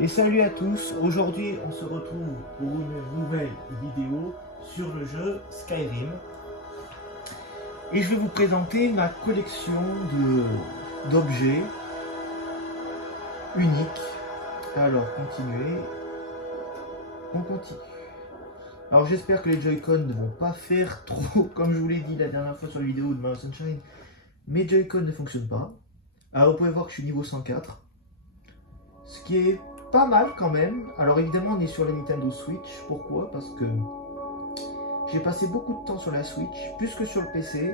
Et salut à tous, aujourd'hui on se retrouve pour une nouvelle vidéo sur le jeu Skyrim. Et je vais vous présenter ma collection d'objets uniques. Alors continuez, on continue. Alors j'espère que les Joy-Con ne vont pas faire trop, comme je vous l'ai dit la dernière fois sur la vidéo de Mario Sunshine. Mes Joy-Con ne fonctionnent pas. Alors vous pouvez voir que je suis niveau 104. Ce qui est pas mal quand même. Alors évidemment on est sur la Nintendo Switch. Pourquoi? Parce que j'ai passé beaucoup de temps sur la Switch, plus que sur le PC.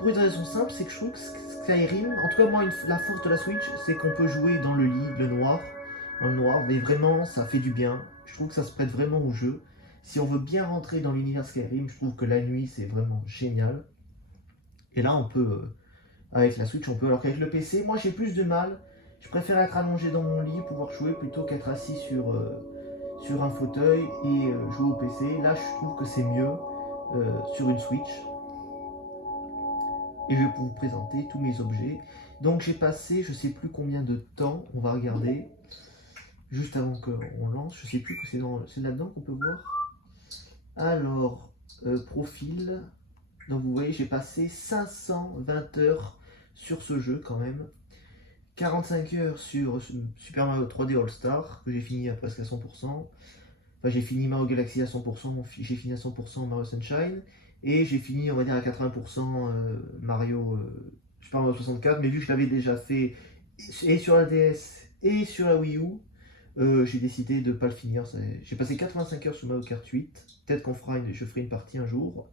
Pour une raison simple, c'est que je trouve que Skyrim, en tout cas moi la force de la Switch, c'est qu'on peut jouer dans le lit, dans le noir, mais vraiment ça fait du bien. Je trouve que ça se prête vraiment au jeu. Si on veut bien rentrer dans l'univers Skyrim, je trouve que la nuit c'est vraiment génial. Et là on peut, avec la Switch on peut, alors qu'avec le PC, moi j'ai plus de mal. Je préfère être allongé dans mon lit, pouvoir jouer, plutôt qu'être assis sur un fauteuil et jouer au PC. Là, je trouve que c'est mieux sur une Switch. Et je vais vous présenter tous mes objets. Donc j'ai passé, je sais plus combien de temps, on va regarder, juste avant qu'on lance. Je sais plus que c'est là-dedans qu'on peut voir. Alors, profil. Donc vous voyez, j'ai passé 520 heures sur ce jeu quand même. 45 heures sur Super Mario 3D All Star, que j'ai fini à presque à 100%. Enfin, j'ai fini Mario Galaxy à 100%, j'ai fini à 100% Mario Sunshine, et j'ai fini, on va dire, à 80% Mario Super Mario 64, mais vu que je l'avais déjà fait et sur la DS et sur la Wii U, j'ai décidé de ne pas le finir. J'ai passé 85 heures sur Mario Kart 8, peut-être je ferai une partie un jour.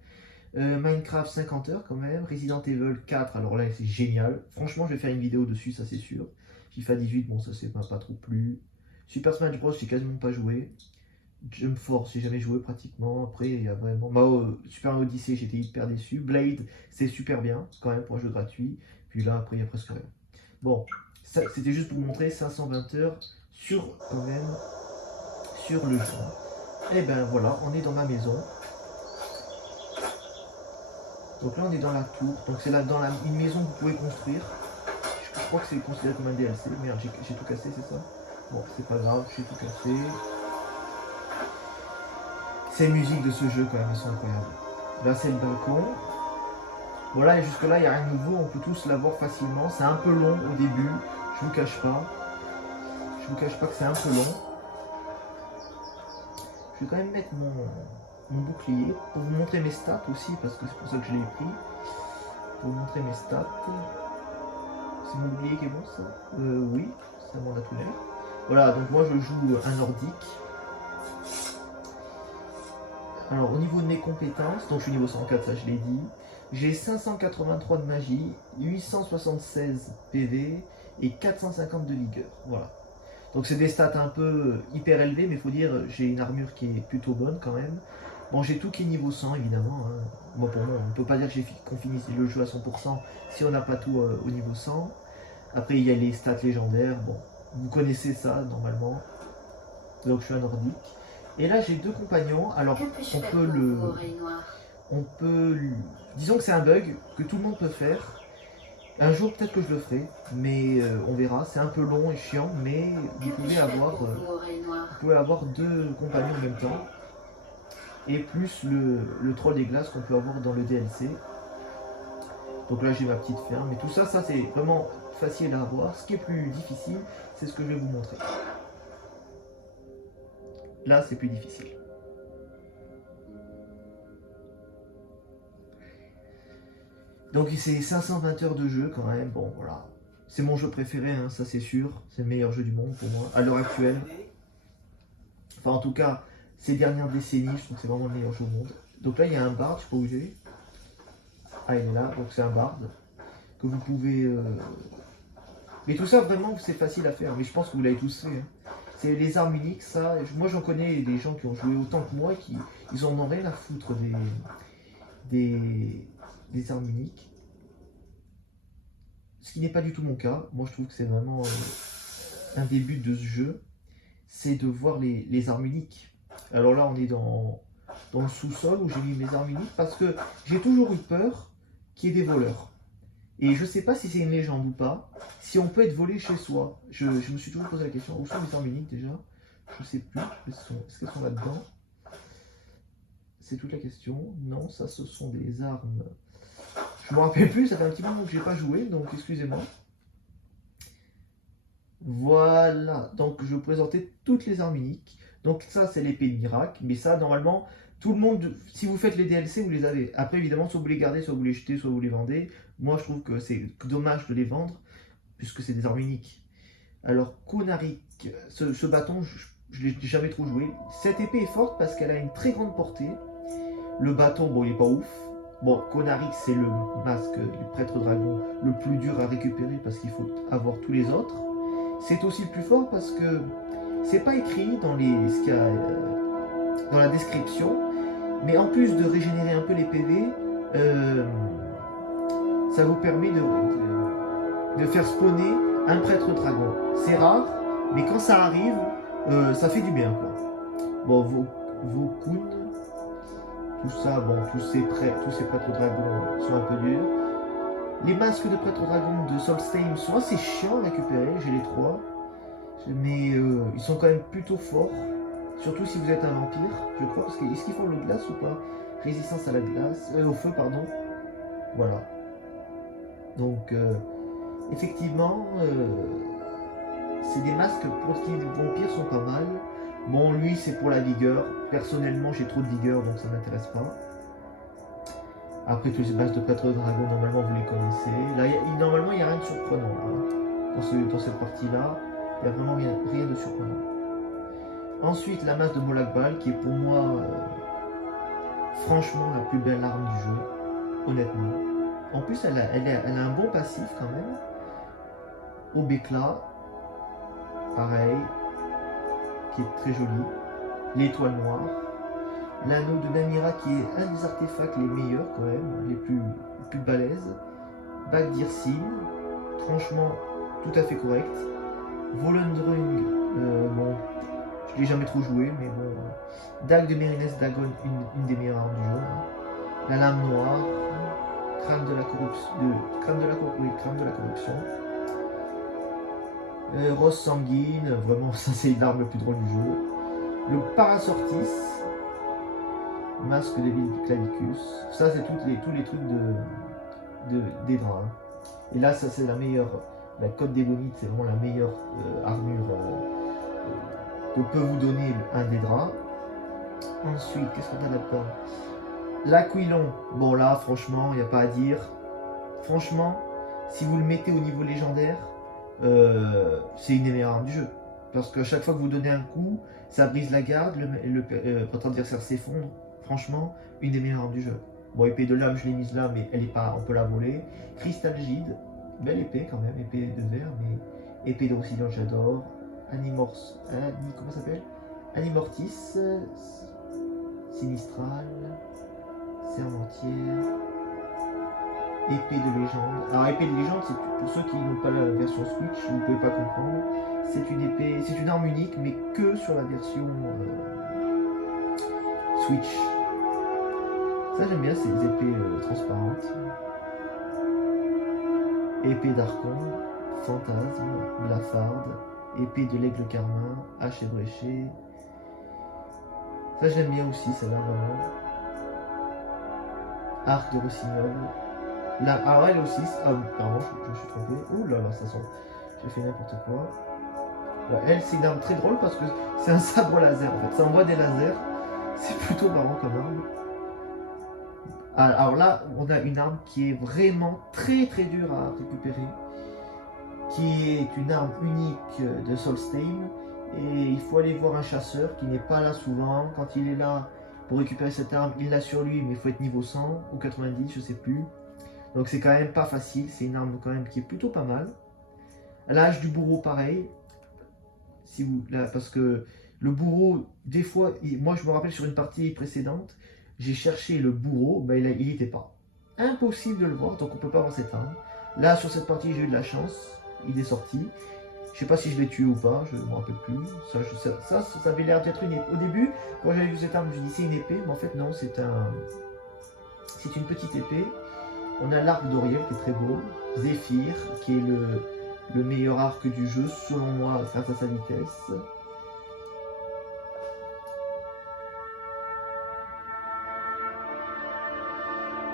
Minecraft 50 heures quand même, Resident Evil 4, alors là c'est génial, franchement je vais faire une vidéo dessus, ça c'est sûr. FIFA 18, bon ça m'a pas trop plu. Super Smash Bros j'ai quasiment pas joué. Jump Force j'ai jamais joué pratiquement, après il y a vraiment... Super Mario Odyssey j'étais hyper déçu, Blade c'est super bien quand même pour un jeu gratuit, puis là après il y a presque rien. Bon, c'était juste pour vous montrer 520 heures sur quand même, sur le jeu. Et ben voilà, on est dans ma maison. Donc là on est dans la tour, donc c'est là dans une maison que vous pouvez construire. Je crois que c'est considéré comme un DLC. Merde, j'ai tout cassé, c'est ça? Bon, c'est pas grave, j'ai tout cassé. Ces musiques de ce jeu quand même, elles sont incroyables. Là c'est le balcon. Voilà, et jusque là il n'y a rien de nouveau, on peut tous l'avoir facilement. C'est un peu long au début, je vous cache pas. Je vous cache pas que c'est un peu long. Je vais quand même mettre mon bouclier pour vous montrer mes stats aussi, parce que c'est pour ça que je l'ai pris. Pour vous montrer mes stats. C'est mon bouclier qui est bon ça? Oui, ça m'en a tout l'air. Voilà, donc moi je joue un nordique. Alors au niveau de mes compétences, donc je suis niveau 104, ça je l'ai dit. J'ai 583 de magie, 876 PV et 450 de vigueur. Voilà. Donc c'est des stats un peu hyper élevées, mais il faut dire j'ai une armure qui est plutôt bonne quand même. Bon, j'ai tout qui est niveau 100 évidemment. Hein. Moi pour moi, on ne peut pas dire qu'on finisse le jeu à 100% si on n'a pas tout au niveau 100. Après il y a les stats légendaires, bon, vous connaissez ça normalement. Donc je suis un nordique. Et là j'ai deux compagnons, alors disons que c'est un bug que tout le monde peut faire. Un jour peut-être que je le ferai, mais on verra, c'est un peu long et chiant, mais vous pouvez avoir deux compagnons en même temps. Et plus le troll des glaces qu'on peut avoir dans le DLC. Donc là j'ai ma petite ferme, et tout ça, c'est vraiment facile à avoir. Ce qui est plus difficile, c'est ce que je vais vous montrer. Là c'est plus difficile. Donc c'est 520 heures de jeu quand même, bon voilà. C'est mon jeu préféré, hein, ça c'est sûr. C'est le meilleur jeu du monde pour moi, à l'heure actuelle. Enfin en tout cas, ces dernières décennies, je trouve que c'est vraiment le meilleur jeu au monde. Donc là il y a un bard, je sais pas où j'ai. Ah il est là, donc c'est un bard. Que vous pouvez... Mais tout ça vraiment c'est facile à faire, mais je pense que vous l'avez tous fait. Hein. C'est les armes uniques, ça. Moi j'en connais des gens qui ont joué autant que moi et qui ils en ont rien à foutre des armes uniques. Ce qui n'est pas du tout mon cas. Moi je trouve que c'est vraiment un des buts de ce jeu, c'est de voir les armes uniques. Alors là on est dans le sous-sol où j'ai mis mes armes uniques parce que j'ai toujours eu peur qu'il y ait des voleurs. Et je sais pas si c'est une légende ou pas, si on peut être volé chez soi. Je me suis toujours posé la question, où sont les armes uniques déjà? Je sais plus, est-ce qu'elles sont là-dedans? C'est toute la question. Non, ça ce sont des armes. Je me rappelle plus, ça fait un petit moment que j'ai pas joué, donc excusez-moi. Voilà, donc je vais vous présenter toutes les armes uniques. Donc ça c'est l'épée de miracle, mais ça normalement tout le monde, si vous faites les DLC vous les avez. Après évidemment soit vous les gardez, soit vous les jetez, soit vous les vendez. Moi je trouve que c'est dommage de les vendre, puisque c'est des armes uniques. Alors Konarik, ce bâton je l'ai jamais trop joué. Cette épée est forte parce qu'elle a une très grande portée. Le bâton bon il est pas ouf. Bon Konarik c'est le masque du prêtre dragon le plus dur à récupérer parce qu'il faut avoir tous les autres. C'est aussi le plus fort parce que c'est pas écrit dans dans la description, mais en plus de régénérer un peu les PV, ça vous permet de faire spawner un prêtre dragon. C'est rare, mais quand ça arrive, ça fait du bien quoi. Bon, vos counes, tout ça, bon, tous ces prêtres dragons sont un peu durs. Les masques de prêtre dragon de Solstheim sont assez chiants à récupérer, j'ai les 3. Mais ils sont quand même plutôt forts. Surtout si vous êtes un vampire, je crois. Parce que est-ce qu'ils font le glace ou pas? Résistance à la glace. Au feu, pardon. Voilà. Donc, effectivement, c'est des masques pour qui les vampires sont pas mal. Bon, lui, c'est pour la vigueur. Personnellement, j'ai trop de vigueur, donc ça m'intéresse pas. Après, tous les masques de prêtre dragon, normalement, vous les connaissez. Là, normalement, il n'y a rien de surprenant là, dans cette partie-là. Il n'y a vraiment rien de surprenant. Ensuite, la masse de Molakbal, qui est pour moi, franchement, la plus belle arme du jeu, honnêtement. En plus, elle a un bon passif quand même. Obéclat, pareil, qui est très joli. L'étoile noire. L'anneau de Namira, qui est un des artefacts les meilleurs quand même, les plus balèzes. Bague d'Irsine, franchement, tout à fait correct. Volendrung, bon, je l'ai jamais trop joué, mais bon. Dague de Mérines Dagon, une des meilleures armes du jeu. La lame noire, crâne de la corruption. Rose sanguine, vraiment, ça c'est l'arme la plus drôle du jeu. Le Parasortis, masque de Clavicus. Ça c'est tous les trucs des draps. Et là, ça c'est la meilleure. La Côte d'Ébonite, c'est vraiment la meilleure armure que peut vous donner un des draps. Ensuite, qu'est-ce qu'on a là-dedans? L'Aquilon, bon là, franchement, il n'y a pas à dire. Franchement, si vous le mettez au niveau légendaire, c'est une des meilleures armes du jeu. Parce qu'à chaque fois que vous donnez un coup, ça brise la garde, votre adversaire s'effondre. Franchement, une des meilleures armes du jeu. Bon, épée de lame, je l'ai mise là, mais elle est pas, on peut la voler. Cristalgide, belle épée quand même, épée de verre, mais épée de Roussillon, j'adore. Comment ça s'appelle? Animortis, Sinistral, Sermentière, épée de légende. Alors, épée de légende, c'est pour ceux qui n'ont pas la version Switch, vous ne pouvez pas comprendre. C'est une épée, c'est une arme unique, mais que sur la version Switch. Ça, j'aime bien ces épées transparentes. Épée d'Archon, Fantasme, Blafarde, épée de l'aigle carmin, hache ébréchée. Ça, j'aime bien aussi, celle-là, vraiment. Arc de rossignol. Alors, elle aussi. Ah, pardon, je me suis trompé. Ouh là là, ça sent. J'ai fait n'importe quoi. Ouais, elle, c'est une arme très drôle parce que c'est un sabre laser en fait. Ça envoie des lasers. C'est plutôt marrant comme arme. Alors là, on a une arme qui est vraiment très très dure à récupérer, qui est une arme unique de Solstheim, et il faut aller voir un chasseur qui n'est pas là souvent. Quand il est là pour récupérer cette arme, il l'a sur lui, mais il faut être niveau 100 ou 90, je sais plus. Donc c'est quand même pas facile, c'est une arme quand même qui est plutôt pas mal. L'âge du bourreau, pareil, parce que le bourreau, des fois, moi je me rappelle sur une partie précédente, j'ai cherché le bourreau, ben il n'était pas. Impossible de le voir, donc on peut pas avoir cette arme. Là, sur cette partie, j'ai eu de la chance, il est sorti. Je sais pas si je l'ai tué ou pas, je ne me rappelle plus. Ça avait l'air d'être une épée. Au début, quand j'avais vu cette arme, je me dis c'est une épée, mais en fait non, c'est une petite épée. On a l'arc d'Oriel qui est très beau. Zéphyr, qui est le meilleur arc du jeu, selon moi, grâce à sa vitesse.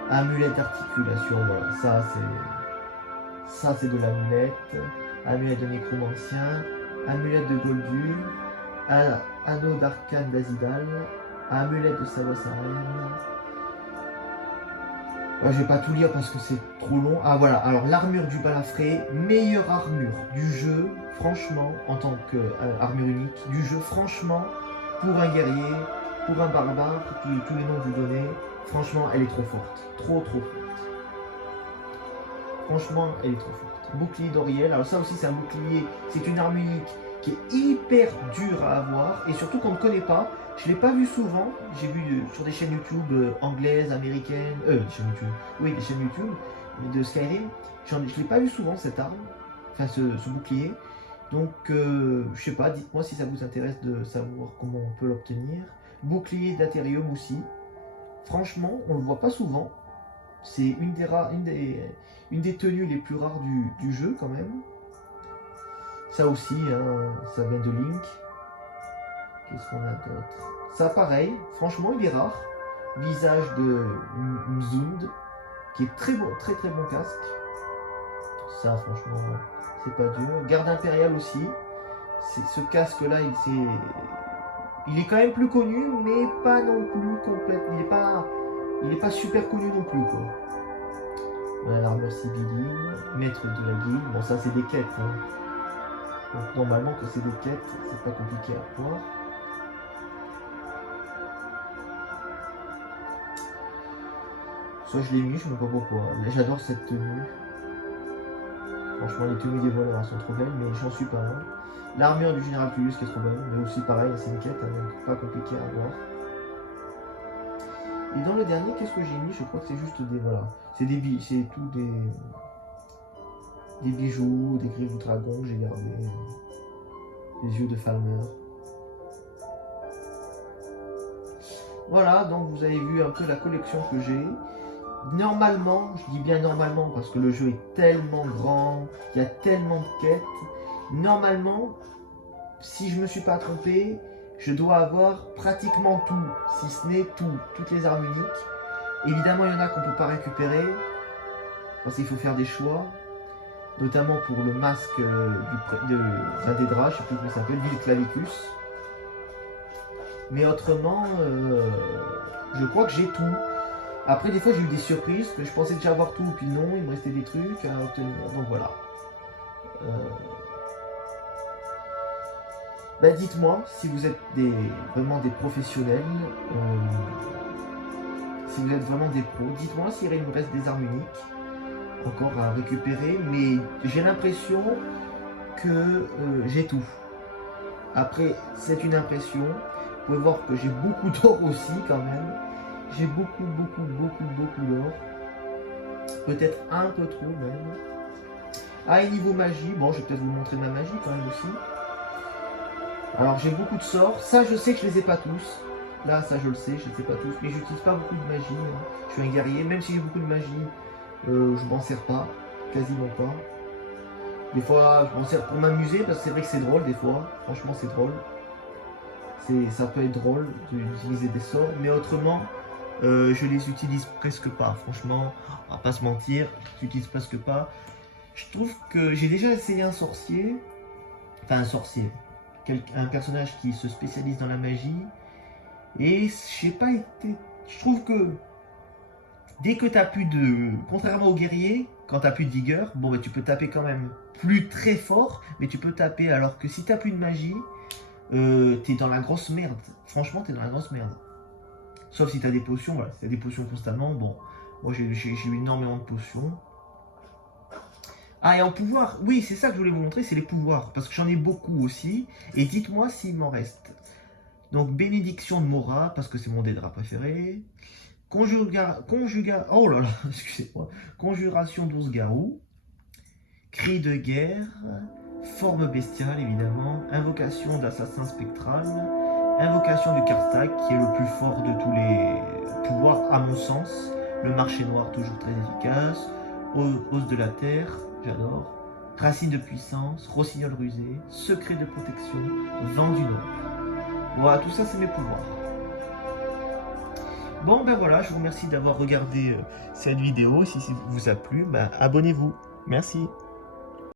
Amulette d'articulation, voilà, ça c'est de l'amulette. Amulette de nécromancien, amulette de Goldur, anneau d'arcane d'Azidal, amulette de Sawasaren. Ouais, je vais pas tout lire parce que c'est trop long. Ah voilà, alors l'armure du balafré, meilleure armure du jeu, franchement, en tant qu'armure unique, du jeu, franchement, pour un guerrier, pour un barbare, tous les noms que vous donnez, franchement, elle est trop forte. Trop forte. Franchement, elle est trop forte. Bouclier d'Oriel, alors ça aussi c'est un bouclier, c'est une arme unique qui est hyper dure à avoir et surtout qu'on ne connaît pas. Je ne l'ai pas vu souvent, j'ai vu sur des chaînes YouTube anglaises, américaines, des chaînes YouTube, oui des chaînes YouTube de Skyrim. Je ne l'ai pas vu souvent cette arme, enfin ce bouclier. Donc je sais pas, dites-moi si ça vous intéresse de savoir comment on peut l'obtenir. Bouclier d'Atherium aussi. Franchement, on ne le voit pas souvent. C'est une des tenues les plus rares du jeu quand même. Ça aussi, hein, ça vient de Link. Qu'est-ce qu'on a d'autre? Ça pareil, franchement il est rare. Visage de Mzund, qui est très bon casque. Ça franchement, c'est pas dur. Garde impériale aussi. Ce casque là, il est quand même plus connu, mais pas non plus complètement. Il est pas super connu non plus quoi. L'armure sibylline, maître de la guilde. Bon ça c'est des quêtes. Hein. Donc normalement quand c'est des quêtes, c'est pas compliqué à voir. Soit je l'ai mis, je ne sais pas pourquoi. J'adore cette tenue. Franchement les tenues des voleurs sont trop belles, mais j'en suis pas un. L'armure du général Tullius qui est trop belle, mais aussi pareil, c'est une quête, hein, donc pas compliqué à avoir. Et dans le dernier, qu'est-ce que j'ai mis? Je crois que c'est juste des... Voilà. C'est tout des bijoux, des griffes de dragon que j'ai gardé. Les yeux de Falmer. Voilà, donc vous avez vu un peu la collection que j'ai. Normalement, je dis bien normalement parce que le jeu est tellement grand, il y a tellement de quêtes. Normalement, si je ne me suis pas trompé, je dois avoir pratiquement tout, si ce n'est toutes les armes uniques. Évidemment, il y en a qu'on ne peut pas récupérer, parce qu'il faut faire des choix, notamment pour le masque d'un des draps, je ne sais plus comment il s'appelle, Vil Clavicus. Mais autrement, je crois que j'ai tout. Après, des fois, j'ai eu des surprises, que je pensais déjà avoir tout, puis non, il me restait des trucs à obtenir. Donc voilà. Ben, dites-moi si vous êtes vraiment des professionnels, si vous êtes vraiment des pros. Dites-moi s'il me reste des armes uniques encore à récupérer, mais j'ai l'impression que j'ai tout. Après, c'est une impression. Vous pouvez voir que j'ai beaucoup d'or aussi quand même. J'ai beaucoup d'or. Peut-être un peu trop même. Ah, et niveau magie, bon, je vais peut-être vous montrer ma magie quand même aussi. Alors, j'ai beaucoup de sorts. Ça, je sais que je les ai pas tous. Là, ça, je le sais, je ne sais pas tous. Mais j'utilise pas beaucoup de magie. Hein. Je suis un guerrier. Même si j'ai beaucoup de magie, je m'en sers pas. Quasiment pas. Des fois, je m'en sers pour m'amuser parce que c'est vrai que c'est drôle des fois. Franchement, c'est drôle. Ça peut être drôle d'utiliser des sorts. Mais autrement, je les utilise presque pas. Franchement, on va pas se mentir. Je n'utilise presque pas. Je trouve que j'ai déjà essayé un sorcier. Enfin, un sorcier. Un personnage qui se spécialise dans la magie. Et j'ai pas été... Je trouve que dès que tu n'as plus de... Contrairement aux guerriers, quand tu n'as plus de vigueur, bon, bah, tu peux taper quand même plus très fort, mais tu peux taper. Alors que si tu n'as plus de magie, tu es dans la grosse merde. Franchement, tu es dans la grosse merde. Sauf si tu as des potions, voilà. Si tu as des potions constamment, bon. Moi, j'ai eu énormément de potions. Ah, et en pouvoir, oui, c'est ça que je voulais vous montrer, c'est les pouvoirs. Parce que j'en ai beaucoup aussi. Et dites-moi s'il m'en reste. Donc, bénédiction de Mora, parce que c'est mon dédra préféré. Oh là là, excusez-moi. Conjuration d'ours-garou. Cri de guerre. Forme bestiale, évidemment. Invocation d'assassin spectral. Invocation du Karstag, qui est le plus fort de tous les pouvoirs, à mon sens. Le marché noir, toujours très efficace. Os de la terre, j'adore. Racine de puissance, rossignol rusé, secret de protection, vent du nord. Voilà, tout ça c'est mes pouvoirs. Bon ben voilà, je vous remercie d'avoir regardé cette vidéo. Si ça vous a plu, ben, abonnez-vous. Merci.